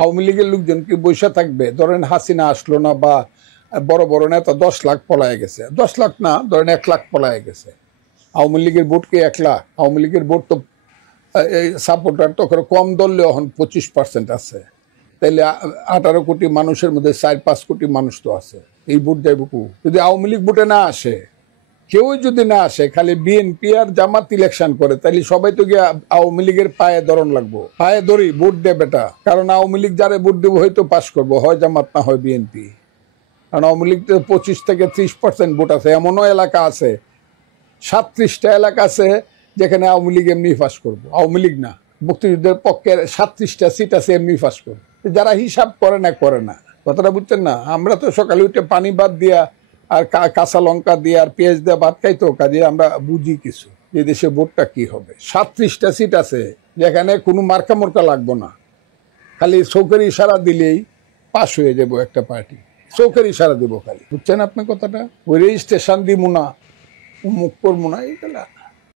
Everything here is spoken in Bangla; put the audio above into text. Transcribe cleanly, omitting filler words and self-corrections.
আওয়ামী লীগের লোকজন কি বৈশা থাকবে? ধরেন হাসিনা আসলো না বা বড় বড় নেতা 10 লাখ পলায় গেছে, 10 লাখ না ধরেন 1 লাখ পলায় গেছে, আওয়ামী লীগের ভোট কি 1 লাখ? আওয়ামী লীগের ভোট তো সাপোর্টার তো কম ধরলে এখন 25% আছে, তাইলে 18 কোটি মানুষের মধ্যে 4-5 কোটি মানুষ তো আছে, এই ভোট যাইব কু? যদি আওয়ামী লীগ ভোটে না আসে, কেউই যদি না আসে, খালি বিএনপি আর জামাত ইলেকশন করে, তাহলে সবাই তো গিয়ে আওয়ামী লীগের পায়ে ধরন লাগবো, পায়ে ধরি ভোট দে বেটা। কারণ আওয়ামী লীগ যারা ভোট দেবো হয়তো পাস করবো, হয় জামাত না হয় বিএনপি। কারণ আওয়ামী লীগ 25 থেকে 30% ভোট আছে। এমনও এলাকা আছে, 37টা এলাকা আছে যেখানে আওয়ামী লীগ এমনি পাস করবো, আওয়ামী লীগ না, মুক্তিযুদ্ধের পক্ষে 37টা সিট আছে এমনি পাস করবো। যারা হিসাব করে না করে না, কথাটা বুঝছেন না? আমরা তো সকালে উঠে পানি বাদ দিয়া আর কাঁচা লঙ্কা দিয়ে আর পেঁয়াজ দিয়ে ভাত খাইতো, কাজে আমরা বুঝি কিছু যে দেশে ভোটটা কি হবে। 37টা সিট আছে যেখানে কোনো মার্কা মোর্কা লাগবো না, খালি চৌকের ইশারা দিলেই পাস হয়ে যাবো একটা পার্টি, চৌকের ইশারা দেবো খালি। বুঝছেন আপনি কথাটা? ওই রেজিস্ট্রেশন দিব না, মুখ করবো না, এইগুলা